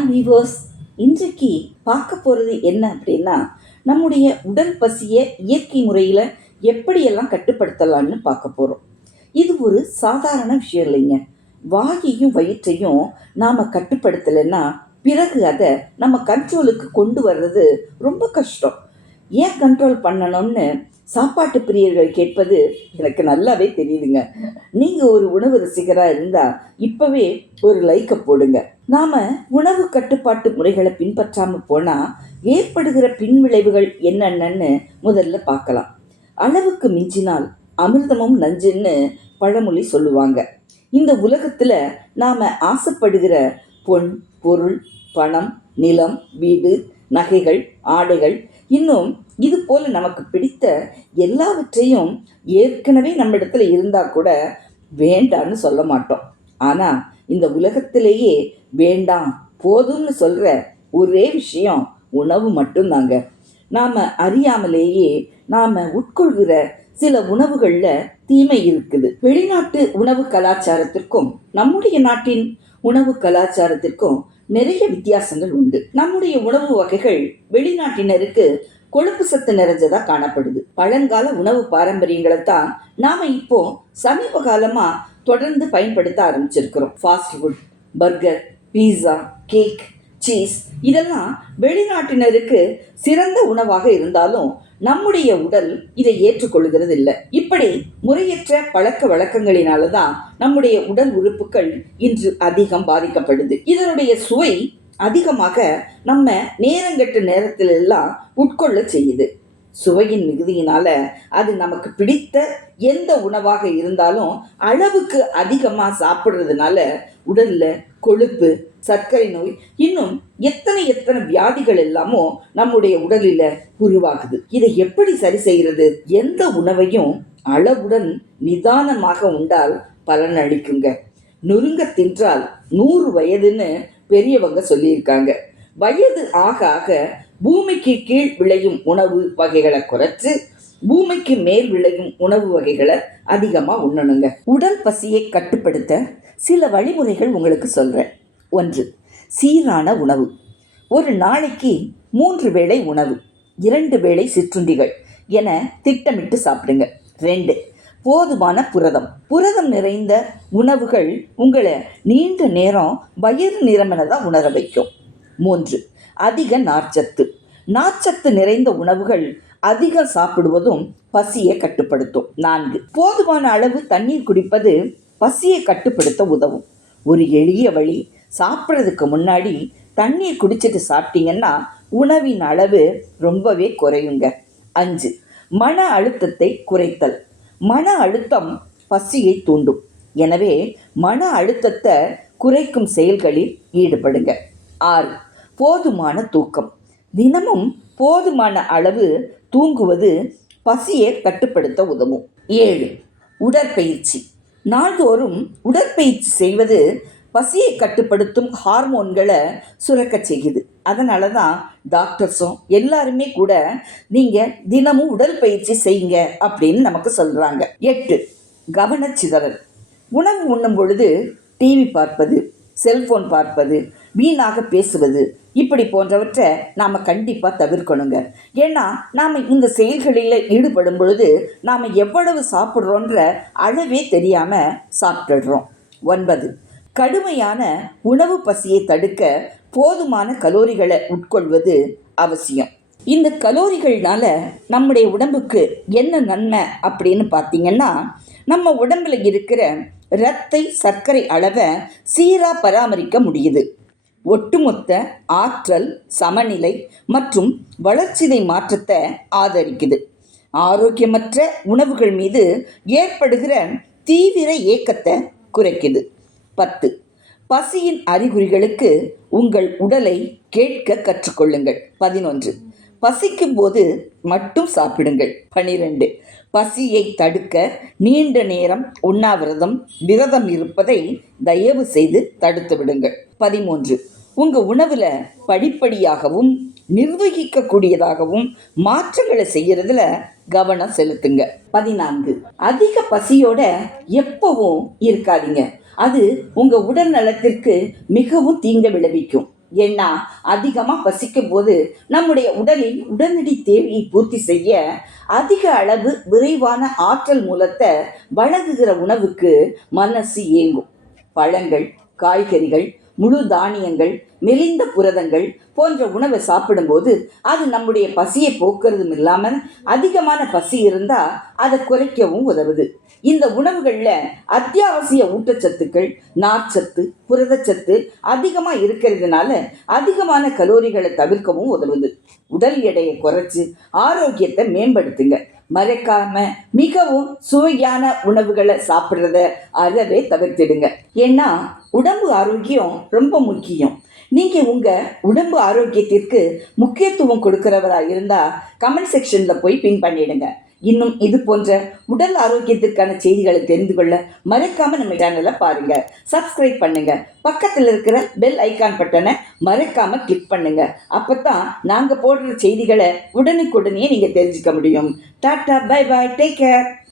Hi viewers இன்றைக்கு பார்க்க போகிறது என்ன அப்படின்னா நம்முடைய உடல் பசியை இயற்கை முறையில் எப்படியெல்லாம் கட்டுப்படுத்தலாம்னு பார்க்க போகிறோம் இது ஒரு சாதாரண விஷயம் இல்லைங்க. வாயையும் வயிற்றையும் நாம் கட்டுப்படுத்தலைன்னா பிறகு அதை நம்ம கண்ட்ரோலுக்கு கொண்டு வர்றது ரொம்ப கஷ்டம். ஏன் கண்ட்ரோல் பண்ணணும்னு சாப்பாட்டு பிரியர்கள் கேட்பது எனக்கு நல்லாவே தெரியுதுங்க. நீங்கள் ஒரு உணவு ரசிகராக இருந்தால் இப்போவே ஒரு லைக்கை போடுங்க. நாம் உணவு கட்டுப்பாட்டு முறைகளை பின்பற்றாமல் போனால் ஏற்படுகிற பின்விளைவுகள் என்னென்னு முதல்ல பார்க்கலாம். அளவுக்கு மிஞ்சினால் அமிர்தமும் நஞ்சுன்னு பழமொழி சொல்லுவாங்க. இந்த உலகத்தில் நாம் ஆசைப்படுகிற பொன் பொருள் பணம் நிலம் வீடு நகைகள் ஆடைகள் இன்னும் இது போல நமக்கு பிடித்த எல்லாவற்றையும் ஏற்கனவே நம்ம இடத்துல இருந்தால் கூட வேண்டான்னு சொல்ல மாட்டோம். ஆனால் இந்த உலகத்திலேயே வேண்டாம் போதும்னு சொல்கிற ஒரே விஷயம் உணவு மட்டும்தாங்க. நாம் அறியாமலேயே நாம் உட்கொள்கிற சில உணவுகளில் தீமை இருக்குது. வெளிநாட்டு உணவு கலாச்சாரத்திற்கும் நம்முடைய நாட்டின் உணவு கலாச்சாரத்திற்கும் நிறைய வித்தியாசங்கள் உண்டு. நம்முடைய உணவு வகைகள் வெளிநாட்டினருக்கு கொழுப்பு சத்து நிறைஞ்சதா காணப்படுது. பழங்கால உணவு பாரம்பரியங்களை தான் நாம இப்போ சமீப காலமா தொடர்ந்து பயன்படுத்த ஆரம்பிச்சிருக்கிறோம். Fast food burger pizza cake cheese இதெல்லாம் வெளிநாட்டினருக்கு சிறந்த உணவாக இருந்தாலும் நம்முடைய உடல் இதை ஏற்றுக்கொள்கிறது இல்லை இப்படி முறையற்ற பழக்க வழக்கங்களினால தான் நம்முடைய உடல் உறுப்புகள் இன்று அதிகம் பாதிக்கப்படுது. இதனுடைய சுவை அதிகமாக நம்ம நேரங்கட்டு நேரத்திலெல்லாம் உட்கொள்ள செய்யுது. சுவையின் மிகுதியினால அது நமக்கு பிடித்த எந்த உணவாக இருந்தாலும் அளவுக்கு அதிகமாக சாப்பிட்றதுனால உடல்ல கொழுப்பு சர்க்கரை நோய் இன்னும் எத்தனை எத்தனை வியாதிகள் எல்லாமோ நம்முடைய உடலில் உருவாகுது. இதை எப்படி சரி செய்கிறது எந்த உணவையும் அளவுடன் நிதானமாக உண்டால் பலன் அளிக்குங்க. நொறுங்க தின்றால் நூறு வயதுன்னு பெரியவங்க சொல்லியிருக்காங்க. வயது ஆக ஆக பூமிக்கு கீழ் விளையும் உணவு வகைகளை குறைச்சு பூமிக்கு மேல் விளையும் உணவு வகைகளை அதிகமாக உண்ணணுங்க. உடல் பசியை கட்டுப்படுத்த சில வழிமுறைகள் உங்களுக்கு சொல்கிறேன் ஒன்று சீரான உணவு. ஒரு நாளைக்கு மூன்று வேளை உணவு இரண்டு வேளை சிற்றுண்டிகள் என திட்டமிட்டு சாப்பிடுங்க. ரெண்டு போதுமான புரதம். புரதம் நிறைந்த உணவுகள் உங்களை நீண்ட நேரம் வயிறு நிரம்பினதாக உணர வைக்கும். மூன்று அதிக நார்ச்சத்து. நார்ச்சத்து நிறைந்த உணவுகள் அதிகம் சாப்பிடுவதும் பசியை கட்டுப்படுத்தும். நான்கு. போதுமான அளவு தண்ணீர் குடிப்பது பசியை கட்டுப்படுத்த உதவும். ஒரு எளிய வழி சாப்பிட்றதுக்கு முன்னாடி தண்ணீர் குடிச்சிட்டு சாப்பிட்டீங்கன்னா உணவின் அளவு ரொம்பவே குறையுங்க. அஞ்சு. மன அழுத்தத்தை குறைத்தல். மன அழுத்தம் பசியை தூண்டும். எனவே மன அழுத்தத்தை குறைக்கும் செயல்களில் ஈடுபடுங்க. ஆறு. போதுமான தூக்கம். தினமும் போதுமான அளவு தூங்குவது பசியை கட்டுப்படுத்த உதவும். ஏழு உடற்பயிற்சி. நாள்தோறும் உடற்பயிற்சி செய்வது பசியை கட்டுப்படுத்தும் ஹார்மோன்களை சுரக்க செய்யுது. அதனால தான் டாக்டர்ஸும் எல்லாருமே கூட நீங்கள் தினமும் உடற்பயிற்சி செய்யுங்க அப்படின்னு நமக்கு சொல்கிறாங்க எட்டு கவனச்சிதறல். உணவு உண்ணும் பொழுது டிவி பார்ப்பது செல்ஃபோன் பார்ப்பது வீணாக பேசுவது. இப்படி போன்றவற்றை நாம் கண்டிப்பாக தவிர்க்கணுங்க. ஏன்னா நாம் இந்த செயல்களில் ஈடுபடும் பொழுது நாம் எவ்வளவு சாப்பிட்றோன்ற அளவே தெரியாமல் சாப்பிட்டுடுறோம். ஒன்பது கடுமையான உணவு பசியை தடுக்க போதுமான கலோரிகளை உட்கொள்வது அவசியம். இந்த கலோரிகள்னால நம்முடைய உடம்புக்கு என்ன நன்மை அப்படின்னு பார்த்தீங்கன்னா நம்ம உடம்பில் இருக்கிற இரத்தை சர்க்கரை அளவை சீராக பராமரிக்க முடியுது. ஒட்டுமொத்த ஆற்றல் சமநிலை மற்றும் வளர்ச்சிதை மாற்றத்தை ஆதரிக்குது. ஆரோக்கியமற்ற உணவுகள் மீது ஏற்படுகிற தீவிர ஏக்கத்தை குறைக்குது. பத்து பசியின் அறிகுறிகளுக்கு உங்கள் உடலை கேட்க கற்றுக்கொள்ளுங்கள். பதினொன்று பசிக்கும் போது மட்டும் சாப்பிடுங்கள். பனிரெண்டு. பசியை தடுக்க நீண்ட நேரம் உண்ணாவிரதம் விரதம் இருப்பதை தயவு செய்து தடுத்து விடுங்கள். பதிமூன்று. உங்கள் உணவில் படிப்படியாகவும் நிர்வகிக்கக்கூடியதாகவும் மாற்றங்களை செய்யறதுல கவனம் செலுத்துங்க. பதினான்கு. அதிக பசியோட எப்பவும் இருக்காதீங்க. அது உங்க உடல் நலத்திற்கு மிகவும் தீங்க விளைவிக்கும். ஏன்னா அதிகமாக பசிக்கும் போது நம்முடைய உடலில் உடனடி தேவையை பூர்த்தி செய்ய அதிக அளவு விரைவான ஆற்றல் மூலத்தை வழங்குகிற உணவுக்கு மனசு ஏங்கும். பழங்கள் காய்கறிகள் முழு தானியங்கள் மெலிந்த புரதங்கள் போன்ற உணவை சாப்பிடும்போது அது நம்முடைய பசியை போக்குறதும் இல்லாமல் அதிகமான பசி இருந்தால் அதை குறைக்கவும் உதவுது. இந்த உணவுகளில் அத்தியாவசிய ஊட்டச்சத்துக்கள் நார்ச்சத்து புரதச்சத்து அதிகமாக இருக்கிறதுனால அதிகமான கலோரிகளை தவிர்க்கவும் உதவுது. உடல் எடையை குறைச்சி ஆரோக்கியத்தை மேம்படுத்துங்க. மறைக்காம மிகவும் சுவையான உணவுகளை சாப்பிட்றத அறவே தவிர்த்திடுங்க. ஏன்னா உடம்பு ஆரோக்கியம் ரொம்ப முக்கியம். நீங்கள் உங்கள் உடம்பு ஆரோக்கியத்திற்கு முக்கியத்துவம் கொடுக்குறவராக இருந்தால் கமெண்ட் செக்ஷனில் போய் பின் பண்ணிடுங்க. இன்னும் இது போன்ற உடல் ஆரோக்கியத்திற்கான செய்திகளை தெரிந்து கொள்ள மறக்காம நம்ம சேனலை பாருங்க. சப்ஸ்கிரைப் பண்ணுங்க. பக்கத்தில் இருக்கிற பெல் ஐக்கான் பட்டனை மறக்காம கிளிக் பண்ணுங்க. அப்பதான் நாங்க போடுற செய்திகளை உடனுக்குடனே நீங்க தெரிஞ்சுக்க முடியும். Tata bye bye take care